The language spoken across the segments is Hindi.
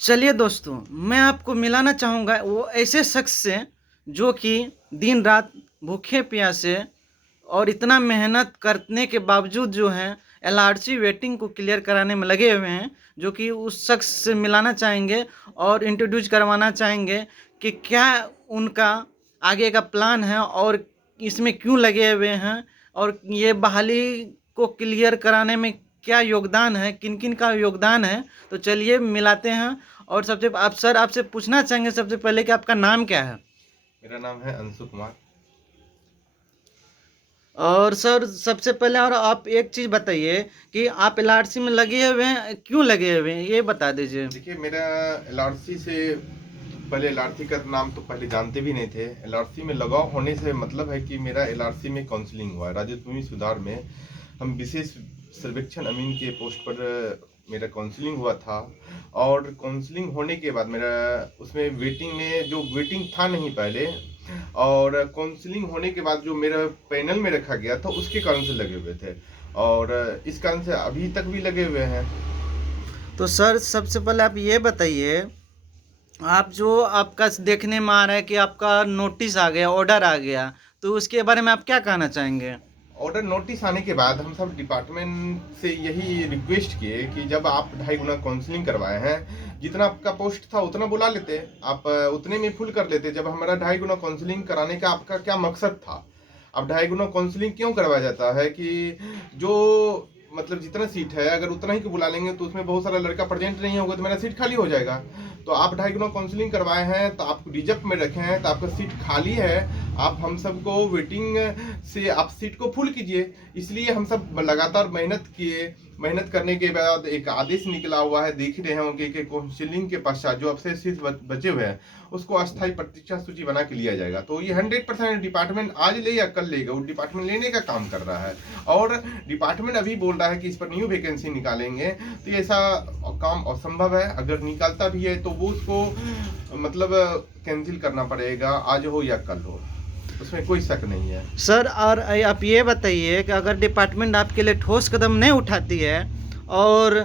चलिए दोस्तों, मैं आपको मिलाना चाहूँगा वो ऐसे शख्स से जो कि दिन रात भूखे प्यासे और इतना मेहनत करने के बावजूद जो है एलआरसी वेटिंग को क्लियर कराने में लगे हुए हैं। जो कि उस शख्स से मिलाना चाहेंगे और इंट्रोड्यूस करवाना चाहेंगे कि क्या उनका आगे का प्लान है और इसमें क्यों लगे हुए हैं और ये बहाली को क्लियर कराने में क्या योगदान है, किन किन का योगदान है। तो चलिए मिलाते हैं। और सबसे आप सर आपसे पूछना चाहेंगे सबसे पहले कि आपका नाम क्या है? मेरा नाम है अंशु कुमार। और सर सबसे पहले और आप एक चीज़ बताइए कि आप एलआरसी में लगे हुए हैं, क्यों लगे हुए हैं, ये बता दीजिए। देखिए, मेरा एलआरसी से पहले एलआरसी का नाम तो पहले जानते भी नहीं थे। एलआरसी में लगाव होने से मतलब है कि मेरा एलआरसी में काउंसलिंग हुआ है। राज्य भूमि सुधार में हम विशेष सर्वेक्षण अमीन के पोस्ट पर मेरा काउंसलिंग हुआ था। और काउंसलिंग होने के बाद मेरा उसमें वेटिंग में जो वेटिंग था नहीं पहले, और काउंसलिंग होने के बाद जो मेरा पैनल में रखा गया था उसके कारण से लगे हुए थे, और इस कारण से अभी तक भी लगे हुए हैं। तो सर सबसे पहले आप ये बताइए, आप जो आपका देखने में आ रहा है कि आपका नोटिस आ गया, ऑर्डर आ गया, तो उसके बारे में आप क्या कहना चाहेंगे? ऑर्डर नोटिस आने के बाद हम सब डिपार्टमेंट से यही रिक्वेस्ट किए कि जब आप 2.5 गुना काउंसलिंग करवाए हैं, जितना आपका पोस्ट था उतना बुला लेते, आप उतने में फुल कर लेते। जब हमारा 2.5 गुना काउंसलिंग कराने का आपका क्या मकसद था? अब 2.5 गुना काउंसलिंग क्यों करवाया जाता है कि जो मतलब जितना सीट है अगर उतना ही को बुला लेंगे तो उसमें बहुत सारा लड़का प्रेजेंट नहीं होगा तो मेरा सीट खाली हो जाएगा। तो आप 2.5 गुना काउंसलिंग करवाए हैं तो आप रिजर्व में रखे हैं तो आपका सीट खाली है। आप हम सबको वेटिंग से आप सीट को फुल कीजिए। इसलिए हम सब लगातार मेहनत किए। मेहनत करने के बाद एक आदेश निकला हुआ है, देख रहे होंगे कि काउंसलिंग के पश्चात जो अवशेष सीट बचे हुए हैं उसको अस्थायी प्रतीक्षा सूची बना के लिया जाएगा। तो ये 100% डिपार्टमेंट आज ले या कल लेगा, वो डिपार्टमेंट लेने का काम कर रहा है। और डिपार्टमेंट अभी बोल रहा है कि इस पर न्यू वैकेंसी निकालेंगे, तो ये ऐसा काम असंभव है। अगर निकालता भी है तो वो उसको मतलब कैंसिल करना पड़ेगा, आज हो या कल हो, उसमें कोई शक नहीं है। सर और आप ये बताइए कि अगर डिपार्टमेंट आपके लिए ठोस कदम नहीं उठाती है और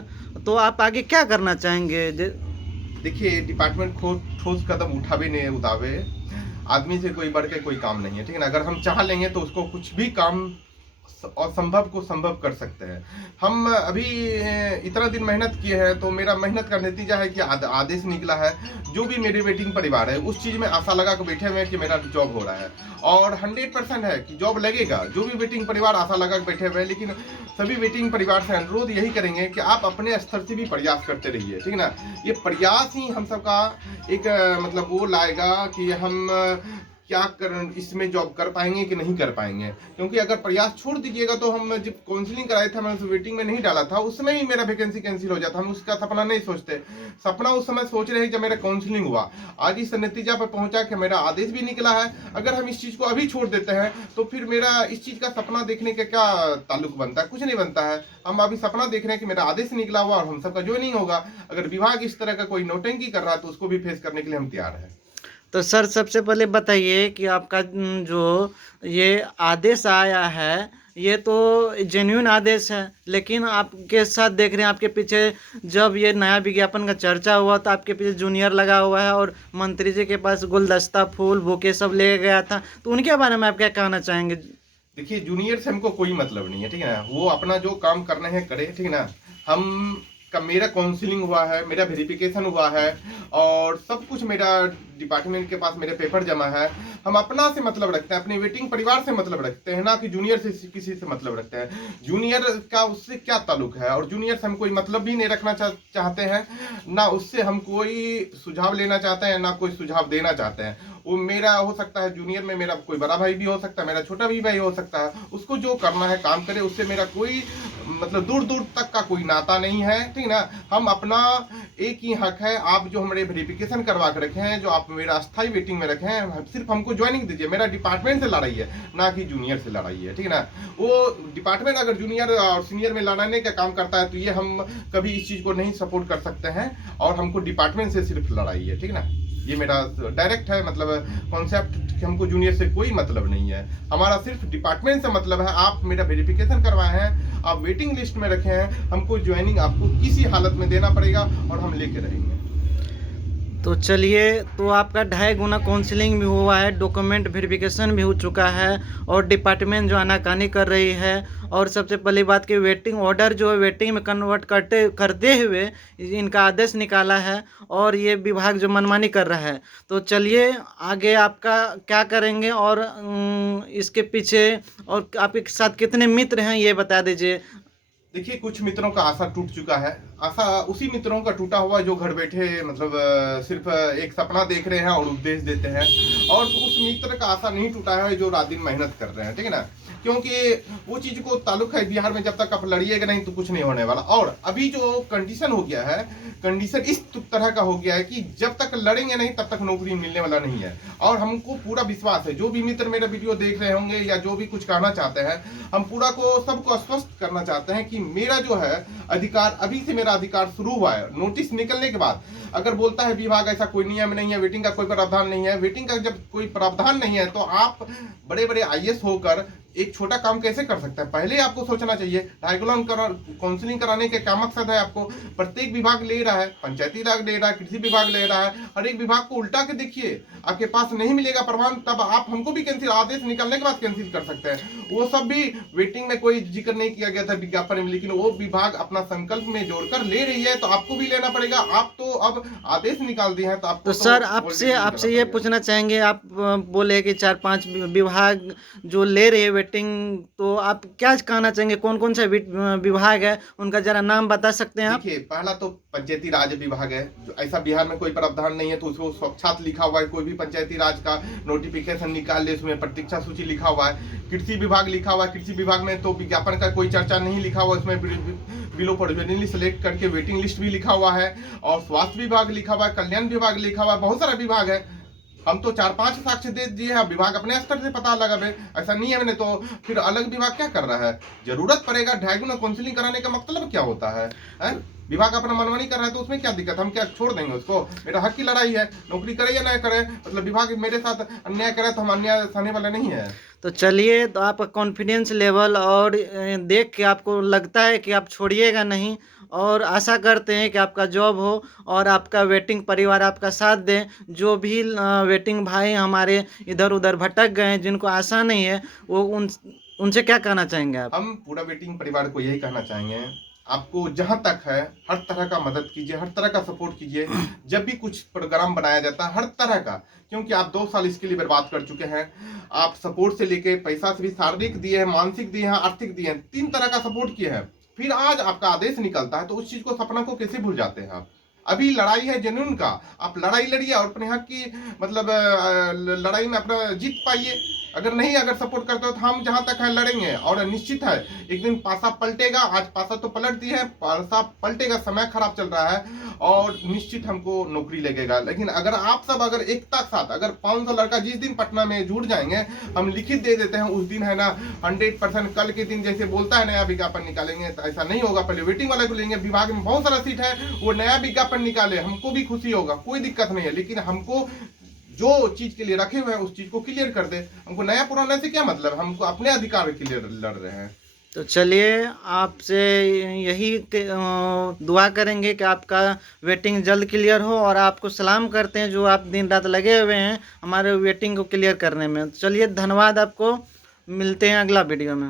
तो आप आगे क्या करना चाहेंगे? देखिए, डिपार्टमेंट ठोस कदम उठावे नहीं उठावे, आदमी से कोई बढ़ के कोई काम नहीं है, ठीक है ना। अगर हम चाह लेंगे तो उसको कुछ भी काम असंभव को संभव कर सकते हैं। हम अभी इतना दिन मेहनत किए हैं तो मेरा मेहनत का नतीजा है कि आदेश निकला है। जो भी मेरे वेटिंग परिवार है उस चीज़ में आशा लगा कर बैठे हुए हैं कि मेरा जॉब हो रहा है, और 100% है कि जॉब लगेगा। जो भी वेटिंग परिवार आशा लगा कर बैठे हुए हैं, लेकिन सभी वेटिंग परिवार से अनुरोध यही करेंगे कि आप अपने स्तर से भी प्रयास करते रहिए, ठीक है ना। ये प्रयास ही हम सबका एक मतलब वो लाएगा कि हम क्या कर इसमें जॉब कर पाएंगे कि नहीं कर पाएंगे। क्योंकि अगर प्रयास छोड़ दीजिएगा तो हम जब काउंसलिंग कराए थे, मैंने वेटिंग में नहीं डाला था, उसमें ही मेरा वैकेंसी कैंसिल हो जाता। हम उसका सपना नहीं सोचते। सपना उस समय सोच रहे हैं जब मेरा काउंसलिंग हुआ। आज इस नतीजा पर पहुंचा कि मेरा आदेश भी निकला है। अगर हम इस चीज को अभी छोड़ देते हैं तो फिर मेरा इस चीज का सपना देखने का क्या ताल्लुक बनता है? कुछ नहीं बनता है। हम अभी सपना देख रहे हैं कि मेरा आदेश निकला हुआ और हम सबका ज्वाइनिंग होगा। अगर विभाग इस तरह का कोई नौटंकी कर रहा है तो उसको भी फेस करने के लिए हम तैयार हैं। तो सर सबसे पहले बताइए कि आपका जो ये आदेश आया है ये तो जेन्युइन आदेश है, लेकिन आपके साथ देख रहे हैं आपके पीछे जब ये नया विज्ञापन का चर्चा हुआ तो आपके पीछे जूनियर लगा हुआ है और मंत्री जी के पास गुलदस्ता फूल बुके सब ले गया था। तो उनके बारे में आप क्या कहना चाहेंगे? देखिए, जूनियर से हमको कोई मतलब नहीं है, ठीक है ना। वो अपना जो काम करना है करे, ठीक है ना। हम का मेरा काउंसलिंग हुआ है, मेरा वेरिफिकेशन हुआ है, और सब कुछ मेरा डिपार्टमेंट के पास मेरे पेपर जमा है। हम अपना से मतलब रखते हैं, अपने वेटिंग परिवार से मतलब रखते हैं, ना कि जूनियर से किसी से मतलब रखते हैं। जूनियर का उससे क्या ताल्लुक है? और जूनियर से हम कोई मतलब भी नहीं रखना चाहते हैं, ना उससे हम कोई सुझाव लेना चाहते हैं, ना कोई सुझाव देना चाहते हैं। वो मेरा हो सकता है, जूनियर में मेरा कोई बड़ा भाई भी हो सकता है, मेरा छोटा भी भाई हो सकता है। उसको जो करना है काम करे, उससे मेरा कोई मतलब दूर दूर तक का कोई नाता नहीं है, ठीक ना। हम अपना एक ही हक है, आप जो हमारे वेरिफिकेशन करवा के रखे हैं, जो आप मेरा अस्थाई वेटिंग में रखे हैं, सिर्फ हमको ज्वाइनिंग दीजिए। मेरा डिपार्टमेंट से लड़ाई है, ना कि जूनियर से लड़ाई है, ठीक है ना। वो डिपार्टमेंट अगर जूनियर और सीनियर में लड़ाने का काम करता है तो ये हम कभी इस चीज़ को नहीं सपोर्ट कर सकते हैं, और हमको डिपार्टमेंट से सिर्फ लड़ाई है, ठीक है ना। ये मेरा डायरेक्ट है मतलब कॉन्सेप्ट। हमको जूनियर से कोई मतलब नहीं है, हमारा सिर्फ डिपार्टमेंट से मतलब है। आप मेरा वेरिफिकेशन करवाए हैं, आप वेटिंग लिस्ट में रखे हैं, हमको ज्वाइनिंग आपको किसी हालत में देना पड़ेगा और हम लेके रहेंगे। तो चलिए, तो आपका 2.5 गुना काउंसलिंग भी हुआ है, डॉक्यूमेंट वेरिफिकेशन भी हो चुका है और डिपार्टमेंट जो आनाकानी कर रही है, और सबसे पहली बात कि वेटिंग ऑर्डर जो है वेटिंग में कन्वर्ट करते हुए इनका आदेश निकाला है और ये विभाग जो मनमानी कर रहा है। तो चलिए, आगे आपका क्या करेंगे और इसके पीछे और आपके साथ कितने मित्र हैं ये बता दीजिए। देखिए, कुछ मित्रों का आशा टूट चुका है। आशा उसी मित्रों का टूटा हुआ जो घर बैठे मतलब सिर्फ एक सपना देख रहे हैं और उपदेश देते हैं, और उस मित्र का आशा नहीं टूटा है जो रात दिन मेहनत कर रहे हैं, ठीक है ना। क्योंकि वो चीज को ताल्लुक है बिहार में, जब तक आप लड़िएगा नहीं तो कुछ नहीं होने वाला। और अभी जो कंडीशन हो गया है, कंडीशन इस तरह का हो गया है कि जब तक लड़ेंगे नहीं तब तक नौकरी मिलने वाला नहीं है। और हमको पूरा विश्वास है, जो भी मित्र मेरा वीडियो देख रहे होंगे या जो भी कुछ कहना चाहते हैं, हम पूरा को सबको आश्वस्त करना चाहते हैं कि मेरा जो है अधिकार, अभी से मेरा अधिकार शुरू हुआ है। नोटिस निकलने के बाद अगर बोलता है विभाग ऐसा कोई नियम नहीं है, वेटिंग का कोई प्रावधान नहीं है, वेटिंग का जब कोई प्रावधान नहीं है तो आप बड़े बड़े आईएएस होकर एक छोटा काम कैसे कर सकते हैं? पहले आपको सोचना चाहिए। काउंसलिंग कराने के क्या मकसद है? आपको प्रत्येक विभाग ले रहा है, पंचायती विभाग ले रहा है, कृषि विभाग ले रहा है, हर एक विभाग को उल्टा के देखिए। आपके पास नहीं मिलेगा प्रमाण, तब आप हमको भी कैंसिल, आदेश निकलने के बाद कैंसिल कर सकते हैं। वो सब भी वेटिंग में कोई जिक्र नहीं किया गया था विज्ञापन में, लेकिन वो विभाग अपना संकल्प में जोड़कर ले रही है, तो आपको भी लेना पड़ेगा। आप तो अब आदेश निकाल दिए हैं तो आपको तो सर आपसे ये पूछना चाहेंगे, आप बोले कि 4-5 विभाग जो ले रहे हैं वेटिंग, तो आप क्या कहना चाहेंगे, कौन कौन सा विभाग है, उनका जरा नाम बता सकते हैं आप? देखिए, पहला तो पंचायती राज विभाग है, जो ऐसा बिहार में कोई प्रावधान नहीं है तो उसको साक्षात लिखा हुआ है। कोई भी पंचायती राज का नोटिफिकेशन निकाल ले, उसमें प्रतीक्षा सूची लिखा हुआ है। कृषि विभाग लिखा हुआ है, कृषि विभाग में तो विज्ञापन का कोई चर्चा नहीं लिखा हुआ, उसमें बिलो प्रोविजनली सिलेक्ट करके वेटिंग लिस्ट भी लिखा हुआ है। और स्वास्थ्य विभाग लिखा हुआ है, कल्याण विभाग लिखा हुआ है, बहुत सारा विभाग है। हम तो 4-5 साक्ष्य दे दिए हैं, विभाग अपने स्तर से पता लगा बे, ऐसा नहीं है मैंने तो फिर अलग विभाग क्या कर रहा है? जरूरत पड़ेगा 2.5 गुना काउंसलिंग कराने का मतलब क्या होता है? विभाग अपना मनमानी कर रहा है तो उसमें क्या दिक्कत? हम क्या छोड़ देंगे उसको? मेरा हक की लड़ाई है, नौकरी करे या ना करे, मतलब विभाग मेरे साथ अन्याय करे तो हम अन्याय सहने वाले नहीं है। तो चलिए, तो आपका कॉन्फिडेंस लेवल और देख के आपको लगता है कि आप छोड़िएगा नहीं, और आशा करते हैं कि आपका जॉब हो और आपका वेटिंग परिवार आपका साथ दे। जो भी वेटिंग भाई हमारे इधर उधर भटक गए हैं, जिनको आशा नहीं है, वो उनसे क्या कहना चाहेंगे आप? हम पूरा वेटिंग परिवार को यही कहना चाहेंगे, आपको जहां तक है हर तरह का मदद कीजिए, हर तरह का सपोर्ट कीजिए। जब भी कुछ प्रोग्राम बनाया जाता है हर तरह का, क्योंकि आप 2 साल इसके लिए बर्बाद कर चुके हैं। आप सपोर्ट से लेके पैसा से भी, शारीरिक दिए हैं, मानसिक दिए हैं, आर्थिक दिए हैं, 3 तरह का सपोर्ट किए हैं। फिर आज आपका आदेश निकलता है तो उस चीज को, सपना को कैसे भूल जाते हैं आप? अभी लड़ाई है जेन्युइन का, आप लड़ाई लड़िए और अपने हक की मतलब लड़ाई में अपना जीत पाइए। अगर नहीं, अगर सपोर्ट करते हो तो हम जहां तक है लड़ेंगे, और निश्चित है एक दिन पासा पलटेगा। आज पासा तो पलट दी है, पासा पलटेगा, समय खराब चल रहा है और निश्चित हमको नौकरी लगेगा। लेकिन अगर आप सब अगर एकता के साथ, अगर 500 लड़का जिस दिन पटना में जुट जाएंगे, हम लिखित दे देते हैं उस दिन है ना 100%, कल के दिन जैसे बोलता है नया विज्ञापन निकालेंगे, तो ऐसा नहीं होगा। पहले वेटिंग वाले को लेंगे, विभाग में बहुत सारा सीट है, वो नया विज्ञापन निकाले, हमको भी खुशी होगा, कोई दिक्कत नहीं है। लेकिन हमको जो चीज के लिए रखे हुए हैं उस चीज को क्लियर कर दे। हमको नया पुराने से क्या मतलब, हमको अपने अधिकार के लिए लड़ रहे हैं। तो चलिए, आपसे यही दुआ करेंगे कि आपका वेटिंग जल्द क्लियर हो, और आपको सलाम करते हैं जो आप दिन रात लगे हुए हैं हमारे वेटिंग को क्लियर करने में। चलिए, धन्यवाद आपको, मिलते हैं अगला वीडियो में।